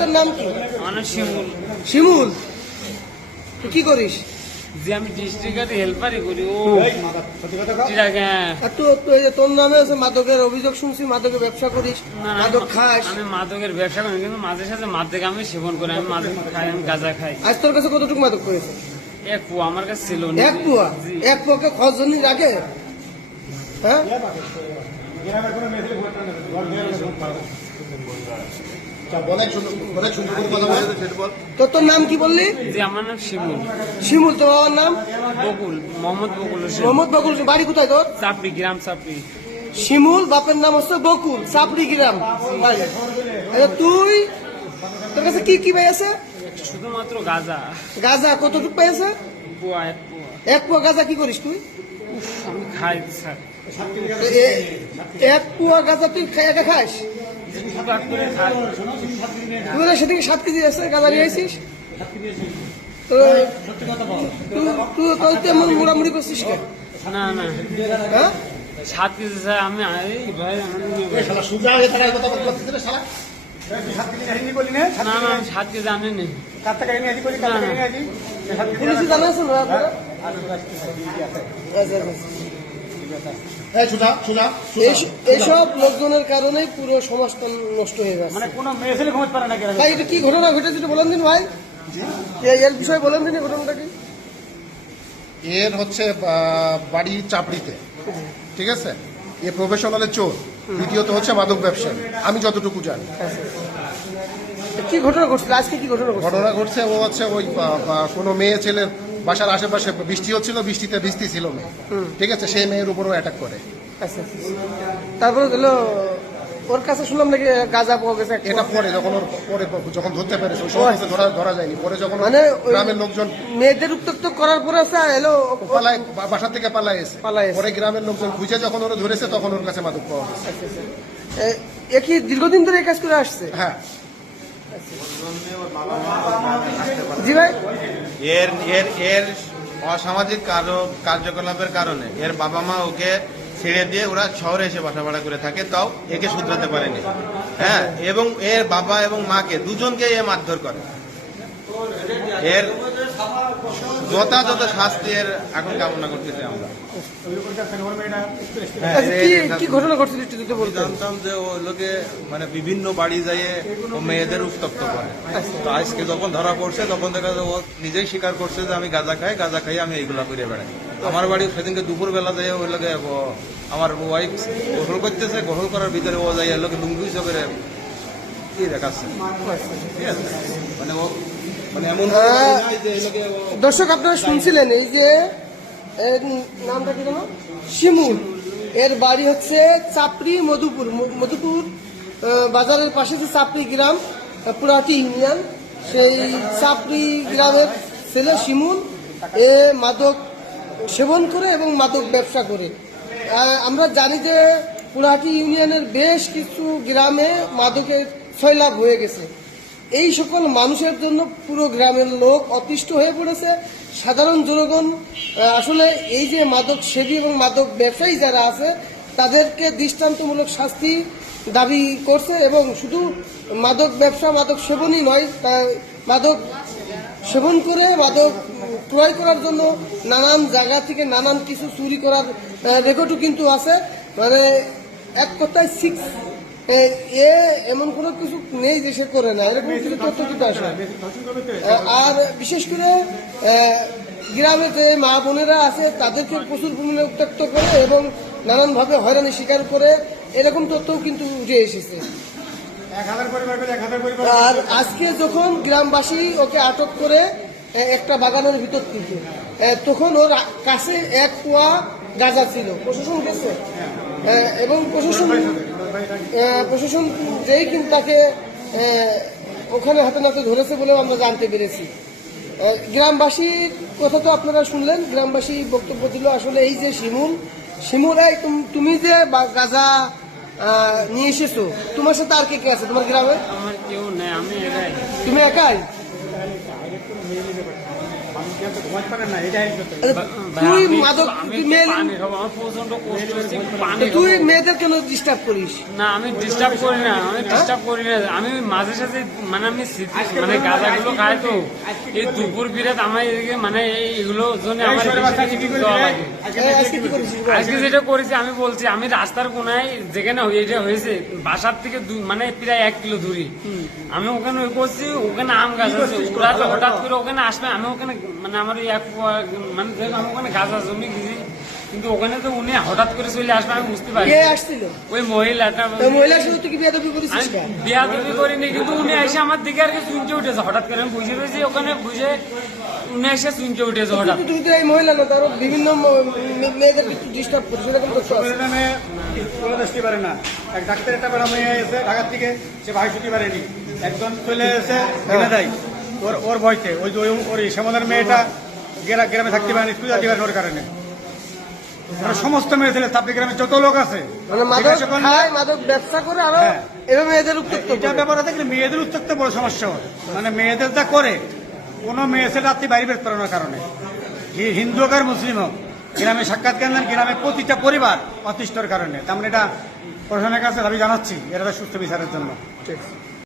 তোর নাম কি? শিমুল। শিমুল, তুই কি করিস? যে আমি ডিস্ট্রিক্টের হেল্পারই করি। ও আর তোর নামে আছে মাদকের অভিযোগ শুনছি, মাদকের ব্যবসা করিস, মাদক খাস। আমি মাদকের ব্যবসা করি, কিন্তু মাঝে সাথে মাদক আমি সেবন করি। আমি মাদক খাই, আমি গাঁজা খাই। আজ তোর কাছে কতটুকু মাদক করেছে? এক পুয়া আমার কাছে ছিল। এক পুয়া? এক পুয়াকে খরচ রাখে? হ্যাঁ, তোর নাম কি বললি? যে আমার নাম শিমুল। শিমুল, তোর বাবার নাম? বকুল, মোহাম্মদ বকুল হোসেন। মোহাম্মদ বকুল। বাড়ি কোথায় তোর? চাপড়ি, গ্রাম চাপড়ি। শিমুল, বাপের নাম হচ্ছে বকুল, চাপড়ি গ্রাম। তুই, তোর কাছে কি কি পেয়েছে? শুধুমাত্র গাঁজা। গাঁজা কতটুকু পেয়েছে? পুয়া, এক পুয়া। এক পুয়া গাঁজা কি করিস তুই? আমি খাই স্যার। এক পুয়া গাঁজা তুই একা খাস? তুই সেদিকে 7 কেজি আছে গাঁজা নিয়ে আসিস? তুই তেমন মোড়ামুড়ি করছিস কেন? না না, হ্যাঁ 7 কেজি স্যার। আমি ভাই না, না না, আমি 7 কেজি আনিনি। পুলিশে জানাইছো না আপনারা? এইসব লোকজনের কারণে পুরো সমাজটা নষ্ট হয়ে যাচ্ছে। ভাই, এটা কি ঘটনা ঘটেছে বলেন দিন ভাই, এর বিষয়ে বলেন দিন ঘটনাটা কি? এর হচ্ছে বাড়ি চাপড়িতে, ঠিক আছে। এ প্রফেশনালের চোর, দ্বিতীয়ত হচ্ছে মাদক ব্যবসা, আমি যতটুকু জানি। কি ঘটনা ঘটছিল আজকে? কি ঘটনা ঘটছে ও হচ্ছে ওই কোনো মেয়ে ছেলের বাসার আশেপাশে বৃষ্টি হচ্ছিল, বৃষ্টিতে ভিজতি ছিল মেয়ে, ঠিক আছে। সেই মেয়ের উপরও অ্যাটাক করে। আচ্ছা, তারপরে গেলো ওর কাছে শুনলাম নাকি গাঁজা পাওয়া গেছে। এটা পরে যখন ওর পরে যখন ধরতে পেরেছে, ওই সময় ধরা যায়নি। পরে যখন মানে গ্রামের লোকজন মেয়েদের উত্তক্ত করার পরে এলো, পালায়, বাসা থেকে পালায় এসে পরে গ্রামের লোকজন খুঁজে যখন ওরা ধরেছে, তখন ওর কাছে মাদক পাওয়া গেছে। এ কি দীর্ঘদিন ধরে এই কাজ করে আসছে? হ্যাঁ। জি ভাই, এর এর এর অসামাজিক কার্যকলাপের কারণে এর বাবা মা ওকে ছেড়ে দিয়ে ওরা শহরে এসে বাসা ভাড়া করে থাকে, তাও একে শুধরাতে পারেনি। হ্যাঁ, এবং এর বাবা এবং মাকে দুজনকে এ মারধর করে। এর যথাযথ শাস্তি এর এখন কামনা করতেছি আমরা। কি ঘটনা ঘটছিল একটু যদি বলতেন? জানতাম যে ও লোকে মানে বিভিন্ন বাড়ি যাইয়ে ও মেয়েদের উত্তপ্ত করে। তো আজকে যখন ধরা পড়ছে, তখন দেখা যায় ও নিজেই স্বীকার করছে যে আমি গাঁজা খাই আমি এইগুলা করে বেড়াই। আমার বাড়ি সেদিনকে দুপুর বেলা যাই ওই লোকে আমার ওয়াইফ গোসল করতেছে, গোসল করার ভিতরে ও যাই লোকে লুঙ্গি করে কি দেখাচ্ছে, ঠিক আছে। মানে ও মানে এমন দর্শক আপনারা শুনছিলেন, এই যে নামটা কি জানো? শিমুল। এর বাড়ি হচ্ছে চাপড়ি, মধুপুর বাজারের পাশে যে চাপড়ি গ্রাম, পুরাটি ইউনিয়ন, সেই চাপড়ি গ্রামের ছেলে শিমুল। এ মাদক সেবন করে এবং মাদক ব্যবসা করে। আমরা জানি যে পুরাটি ইউনিয়নের বেশ কিছু গ্রামে মাদকের সয়লাভ হয়ে গেছে। এই সকল মানুষের জন্য পুরো গ্রামের লোক অতিষ্ঠ হয়ে পড়েছে। সাধারণ জনগণ আসলে এই যে মাদক সেবী এবং মাদক ব্যবসায়ী যারা আছে, তাদেরকে দৃষ্টান্তমূলক শাস্তি দাবি করছে। এবং শুধু মাদক ব্যবসা, মাদক সেবনই নয়, মাদক সেবন করে মাদক ক্রয় করার জন্য নানান জায়গা থেকে নানান কিছু চুরি করার রেকর্ডও কিন্তু আছে। মানে এক কথায় এমন কোনো কিছু নেই যে সে করে না, এরকম কিছু তথ্য কিন্তু আসে। আর বিশেষ করে গ্রামে যে মা বোনেরা আছে, তাদেরকে প্রচুর পরিমাণে উত্ত্যক্ত করে এবং নানানভাবে হয়রানি স্বীকার করে, এরকম তথ্যও কিন্তু উঠে এসেছে। আর আজকে যখন গ্রামবাসী ওকে আটক করে একটা বাগানের ভিতর থেকে, তখন ওর কাছে 1 পোয়া গাঁজা ছিল। প্রশাসন গেছে এবং প্রশাসন যেই কিন্তু তাকে ওখানে হাতে নাতে ধরেছে বলেও আমরা জানতে পেরেছি। গ্রামবাসীর কথা তো আপনারা শুনলেন, গ্রামবাসী বক্তব্য দিল। আসলে এই যে শিমুল, তুমি যে গাঁজা নিয়ে এসেছো, তোমার সাথে আর কে কে আছে তোমার গ্রামে? আমার কেউ নেই, আমি একাই। তুমি একাই? তুই মাদক তুই মেয়ে- পানি খাবো, আমার প্রচন্ড কষ্ট হচ্ছে, পানি তুই খাবো। মেয়েদের কেন ডিস্টার্ব করিস? না আমি ডিস্টার্ব করি না, আমি ডিস্টার্ব করি না, আমি মাঝে সাঝে মানে আমি মানে গাঁজাগুলো খাই তো এই দুপুর বিরাত আমার এদিকে মানে এগুলো জন্য আমার এদিকে দেওয়া লাগে। আজকে কি করেছিস? আজকে যেটা করেছি আমি বলছি, আমি রাস্তার কোনায় যেখানে এটা হয়েছে বাসার থেকে মানে প্রায় 1 কিলো দূরে আমি ওখানে ওই করছি, ওখানে আম গাছ আছে, ওরা তো হঠাৎ করে ওখানে আসবে, আমি ওখানে মানে আমার ওই মানে ধরেন আমি ওখানে গাছ জমি গেছি, কিন্তু ওখানে তো উনি হঠাৎ করে চলে আসবে আমি বুঝতে পারি। কে আসছিল? ওই মহিলাটা ওই মহিলার সাথে তুই কি বিয়াদবি করেছিস? আমি বেয়াদবি করিনি, কিন্তু উনি এসে আমার দিকে আর কি চুনচে উঠেছে হঠাৎ করে, আমি বুঝে রয়েছি ওখানে বুঝে উনি এসে চুনচে উঠেছে হঠাৎ। তুই তো এই মহিলা না, তারও বিভিন্ন মেয়েদেরকে ডিস্টার্ব করিস, এরকম তো আছে। মেয়ে স্কুলে আসতে পারে না। এক ডাক্তার একটা বেড়া মেয়ে এসে ঢাকার থেকে, সে ভাই ছুটি পারেনি, একজন চলে এসে এনে দেয় ওর ভয়তে। ওই যে ওর শ্যামলের মেয়েটা গ্রামে থাকতে পারেনি, স্কুলে যেতে পারেনি ওর কারণে। মানে সমস্ত মেয়ে ছেলে তাপড়ি গ্রামে যত লোক আছে মানে মাদক খায়, মাদক ব্যবসা করে, আরো হ্যাঁ। এভাবে মেয়েদের উত্তক্ত এটা করে। ব্যাপার আছে, কিন্তু মেয়েদের উত্তক্ত বড় সমস্যা হয়। মানে মেয়েদের যা করে, কোনো মেয়ে ছেলে রাত্রি বাইরে বের করানোর কারণে, হিন্দু হোক আর মুসলিম হোক, গ্রামে সাক্ষাৎ কেন্দ্র, গ্রামে প্রতিটা পরিবার অতিষ্ঠর কারণে। তার মানে এটা প্রশাসনের কাছে দাবি জানাচ্ছি, এটা সুস্থ বিচারের জন্য। ঠিক আছে।